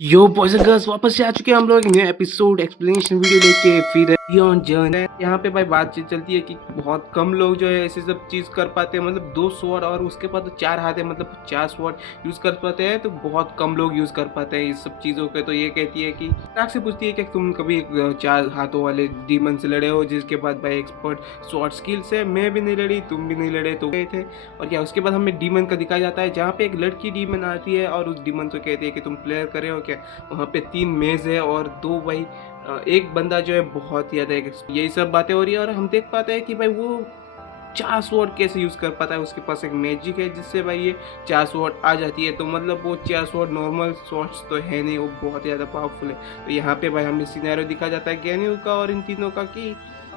Yo boys and girls वापस से आ चुके हैं हम लोग एक नया एपिसोड एक्सप्लेनेशन वीडियो लेके फिर बियॉन्ड जर्नी। यहाँ पे भाई बातचीत चलती है कि बहुत कम लोग जो है ऐसे सब चीज़ कर पाते हैं, मतलब 2 स्वॉर्ड और उसके बाद तो 4 हाथ है, मतलब 4 स्वॉर्ड यूज़ कर पाते हैं, तो बहुत कम लोग यूज़ कर पाते हैं इस सब चीज़ों के। तो ये कहती है कि राख से पूछती है कि तुम कभी 4 हाथों वाले डीमन से लड़े हो, जिसके बाद भाई एक्सपर्ट स्वॉर्ड स्किल्स है। मैं भी नहीं लड़ी, तुम भी नहीं लड़े, तो गए थे। और क्या उसके बाद हमें डीमन का दिखाया जाता है, जहाँ पे एक लड़की डीमन आती है और उस डीमन से कहती है कि तुम प्लेयर करे हो क्या। वहाँ पे 3 मेज है और 2 भाई एक बंदा जो है बहुत ही ज़्यादा यही सब बातें हो रही है। और हम देख पाते हैं कि भाई वो 4 स्वॉर्ड कैसे यूज़ कर पाता है। उसके पास एक मैजिक है जिससे भाई ये 4 स्वॉर्ड आ जाती है। तो मतलब वो 4 स्वॉर्ड नॉर्मल स्वॉर्ड्स तो है नहीं, वो बहुत ही ज़्यादा पावरफुल है। तो यहाँ पे भाई हमें सिनेरियो दिखा जाता है गेन्यू का और इन तीनों का कि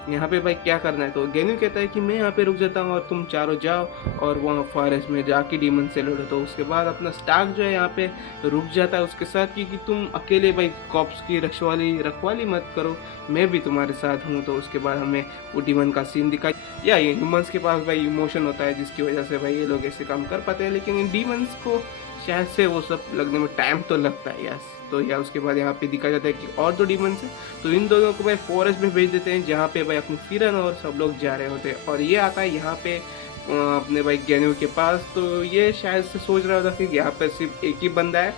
यहाँ पे भाई क्या करना है। तो गेन्यू कहता है कि मैं यहाँ पे रुक जाता हूँ और तुम चारों जाओ और वहाँ फॉरेस्ट में जाके डीमन से लड़ो। तो उसके बाद अपना स्टार्क जो है यहाँ पे रुक जाता है उसके साथ कि तुम अकेले भाई कॉप्स की रखवाली मत करो, मैं भी तुम्हारे साथ हूँ। तो उसके बाद हमें वो डीमन का सीन दिखा या ये ह्यूमंस के पास भाई इमोशन होता है जिसकी वजह से भाई ये लोग ऐसे काम कर पाते हैं, लेकिन इन डीमंस को शायद से वो सब लगने में टाइम तो लगता है यस। तो या उसके बाद यहाँ पे दिखा जाता है कि और 2 डीमंस हैं, तो इन दोनों को भाई फॉरेस्ट में भेज देते हैं जहाँ पे भाई अपनी फिरन और सब लोग जा रहे होते हैं। और ये आता है यहाँ पे अपने भाई गेन्यू के पास। तो ये शायद से सोच रहा था कि यहाँ पे सिर्फ एक ही बंदा है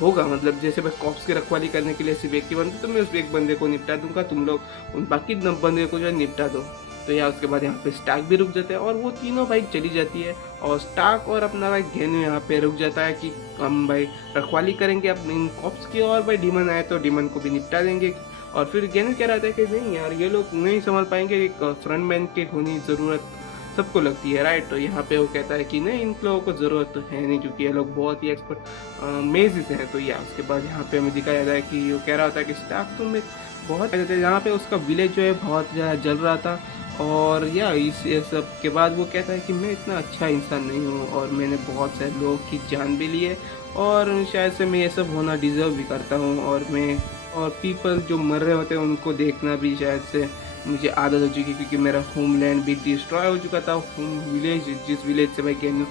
होगा, मतलब जैसे भाई कॉप्स की रखवाली करने के लिए सिर्फ एक ही बंदा, तो मैं उस एक बंदे को निपटा दूंगा, तुम लोग उन बाकी बंदे को जो है निपटा दो। तो या उसके बाद यहाँ पे स्टार्क भी रुक जाते हैं और वो तीनों भाई चली जाती है और स्टार्क और अपना भाई गेन्यू यहाँ पे रुक जाता है कि हम भाई रखवाली करेंगे अपने इन कॉप्स की, और भाई डीमन आए तो डीमन को भी निपटा देंगे। और फिर गेन्यू कह रहा था कि नहीं यार ये लोग नहीं संभाल पाएंगे, एक फ्रंट मैन की होनी ज़रूरत सबको लगती है राइट। तो यहाँ पे वो कहता है कि नहीं इन लोगों को ज़रूरत तो है नहीं, क्योंकि ये लोग बहुत ही एक्सपर्ट मेजिस हैं। तो या उसके बाद यहाँ पे हमें दिखाया जाता है कि वो कह रहा होता है कि स्टार्क तुम एक बहुत यहाँ पे उसका विलेज जो है बहुत ज़्यादा जल रहा था। और या इस ये सब के बाद वो कहता है कि मैं इतना अच्छा इंसान नहीं हूँ और मैंने बहुत सारे लोगों की जान भी ली है और शायद से मैं ये सब होना डिज़र्व भी करता हूँ। और पीपल जो मर रहे होते हैं उनको देखना भी शायद से मुझे आदत हो चुकी है, क्योंकि मेरा होमलैंड भी डिस्ट्रॉय हो चुका था। होम विलेज जिस विलेज से भाई कैन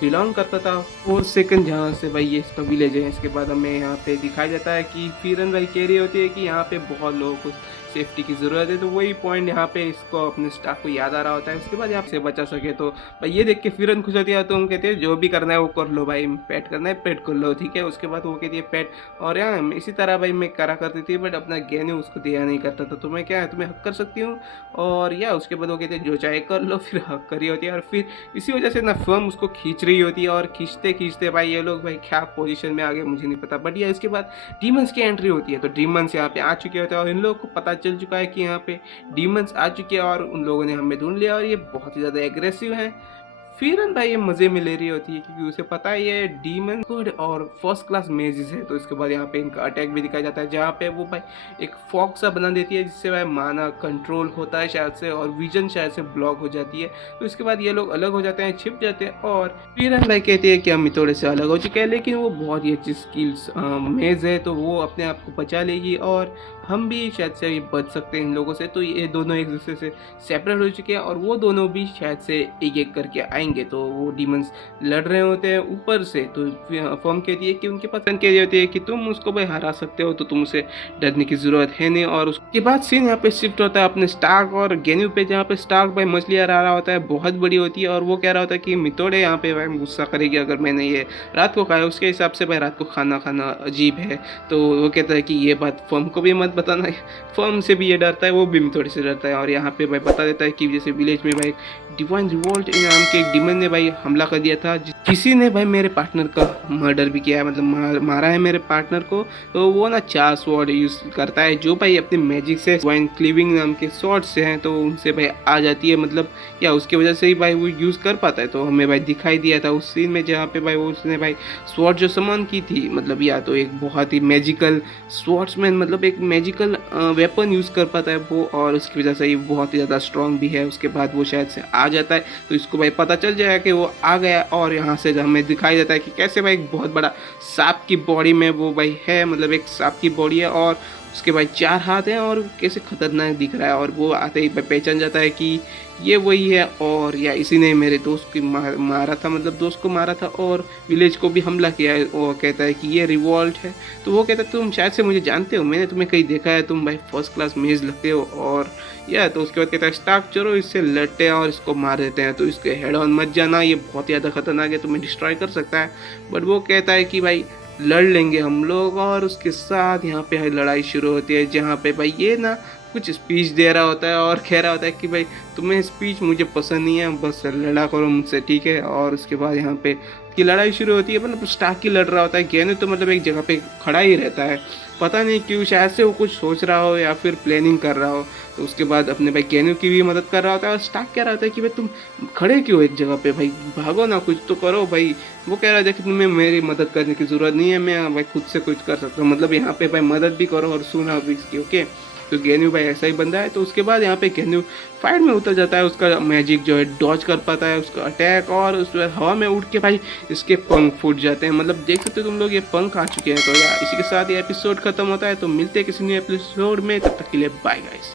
बिलोंग करता था, 4 सेकंड जहाँ से भाई ये इसका विलेज है। इसके बाद हमें यहाँ पे दिखाया जाता है कि फिरन भाई कह रही होती है कि यहाँ पे बहुत लोगों को सेफ्टी की ज़रूरत है। तो वही पॉइंट यहाँ पे इसको अपने स्टाफ को याद आ रहा होता है। इसके बाद यहाँ से बचा सके तो भाई ये देख के फिरन खुश होती है। तो हम कहते हैं जो भी करना है वो कर लो भाई, पेट करना है पेट कर लो, ठीक है। उसके बाद वो कहती है पेट। और यहाँ इसी तरह भाई मैं करा करती थी, बट अपना गेन्यू उसको दिया नहीं करता था। तो मैं क्या है तुम्हें हक कर सकती हूँ। और या उसके बाद वो कहते हैं जो चाहे कर लो, फिर हक करी होती है। और फिर इसी वजह से ना फर्म उसको खींच रही होती है और खींचते खींचते भाई ये लोग भाई क्या पोजीशन में आ गए मुझे नहीं पता। बट या इसके बाद डीमंस की एंट्री होती है। तो डीमंस यहाँ पे आ चुके होते हैं और इन लोगों को पता चल चुका है कि यहाँ पे डीमंस आ चुके हैं और उन लोगों ने हमें ढूंढ लिया और ये बहुत ही ज़्यादा एग्रेसिव है। फिरन भाई ये मज़े में ले रही होती है क्योंकि उसे पता है ये डीमन गुड और फर्स्ट क्लास मेजिस है। तो इसके बाद यहाँ पे इनका अटैक भी दिखाया जाता है, जहाँ पे वो भाई एक फॉग सा बना देती है जिससे भाई माना कंट्रोल होता है शायद से, और विजन शायद से ब्लॉक हो जाती है। तो इसके बाद ये लोग अलग हो जाते हैं, छिप जाते हैं। और फिरन भाई कहती है कि हम थोड़े से अलग हो चुके हैं, लेकिन वो बहुत ही अच्छी स्किल्स मेज है, तो वो अपने आप को बचा लेगी और हम भी शायद से बच सकते हैं इन लोगों से। तो ये दोनों एक दूसरे से सेपरेट हो चुके हैं और वो दोनों भी शायद से एक एक करके आएंगे। तो वो डीमंस लड़ रहे होते हैं ऊपर से। तो फॉर्म कहती है कि उनके पास कह रही होती है कि तुम उसको भाई हरा सकते हो, तो तुम उसे डरने की जरूरत है नहीं। और उसके बाद सीन यहाँ पे शिफ्ट होता है अपने स्टार्क और गेन्यू पे, जहाँ पे स्टार्क भाई मछलियाँ रहा होता है, बहुत बड़ी होती है। और वो कह रहा होता है कि मितोड़े यहाँ पे भाई गुस्सा करेगी अगर मैंने ये रात को खाया, उसके हिसाब से भाई रात को खाना खाना अजीब है। तो वो कहता है कि ये बात फर्म को भी मत बताना है, फर्म से भी ये डरता है, वो भी थोड़ी से डरता है। और यहाँ पे भाई बता देता है कि जैसे विलेज में भाई डिवाइन रिवोल्ट नाम के एक डिमन ने भाई हमला कर दिया था, किसी ने भाई मेरे पार्टनर का मर्डर भी किया है, मतलब मारा है मेरे पार्टनर को। तो वो ना 4 स्वॉर्ड यूज करता है जो भाई अपने मैजिक से डिवाइन क्लीविंग नाम के स्वॉर्ड से हैं, तो उनसे भाई आ जाती है, मतलब या उसकी वजह से ही भाई वो यूज कर पाता है। तो हमें भाई दिखाई दिया था उस सीन में जहाँ पे भाई वो उसने भाई स्वॉर्ड जो समान की थी, मतलब या तो एक बहुत ही मैजिकल स्वॉर्ड्समैन, मतलब एक मैजिकल वेपन यूज़ कर पाता है वो, और उसकी वजह से ये बहुत ही ज़्यादा स्ट्रॉन्ग भी है। उसके बाद वो शायद से आ जाता है, तो इसको भाई पता चल जाएगा कि वो आ गया। और यहाँ से हमें दिखाई देता है कि कैसे भाई एक बहुत बड़ा सांप की बॉडी में वो भाई है, मतलब एक सांप की बॉडी है और उसके भाई 4 हाथ हैं और कैसे खतरनाक दिख रहा है, और वो आते ही पहचान जाता है कि ये वही है, और या इसी ने मेरे दोस्त को मारा था, मतलब दोस्त को मारा था और विलेज को भी हमला किया है। वो कहता है कि ये रिवॉल्ट है। तो वो कहता है तुम शायद से मुझे जानते हो, मैंने तुम्हें कहीं देखा है, तुम भाई फर्स्ट क्लास मेज लगते हो। और या तो उसके बाद कहता है स्टार्क चलो इससे लड़ते हैं और इसको मार देते हैं। तो इसके हेड ऑन मत जाना, ये बहुत ज़्यादा खतरनाक है, तुम्हें डिस्ट्रॉय कर सकता है। बट वो कहता है कि भाई लड़ लेंगे हम लोग, और उसके साथ यहाँ पे लड़ाई शुरू होती है, जहाँ पे भाई ये ना कुछ स्पीच दे रहा होता है और कह रहा होता है कि भाई तुम्हें स्पीच मुझे पसंद नहीं है, बस लड़ा करो मुझसे, ठीक है। और उसके बाद यहाँ पे की लड़ाई शुरू होती है, मतलब स्टार्क की लड़ रहा होता है, गेनो तो मतलब एक जगह पे खड़ा ही रहता है, पता नहीं क्यों, शायद से वो कुछ सोच रहा हो या फिर प्लानिंग कर रहा हो। तो उसके बाद अपने भाई गेनो की भी मदद कर रहा होता है, और स्टार्क कह रहा होता है कि भाई तुम खड़े क्यों एक जगह पे, भाई भागो ना, कुछ तो करो भाई। वो कह रहा था कि तुम्हें मेरी मदद करने की ज़रूरत नहीं है, मैं भाई खुद से कुछ कर सकता हूँ, मतलब यहाँ पे भाई मदद भी करो और सुना भी इसकी, ओके। तो गेन्यू भाई ऐसा ही बंदा है। तो उसके बाद यहाँ पे गेन्यू फाइट में उतर जाता है, उसका मैजिक जो है डॉज कर पाता है उसका अटैक, और उस हवा में उड़ के भाई इसके पंख फूट जाते हैं, मतलब देख सकते हो तुम लोग, ये पंख आ चुके हैं। तो यार इसी के साथ ये एपिसोड खत्म होता है। तो मिलते हैं किसी नए एपिसोड में, तब तक के लिए बाय गाइस।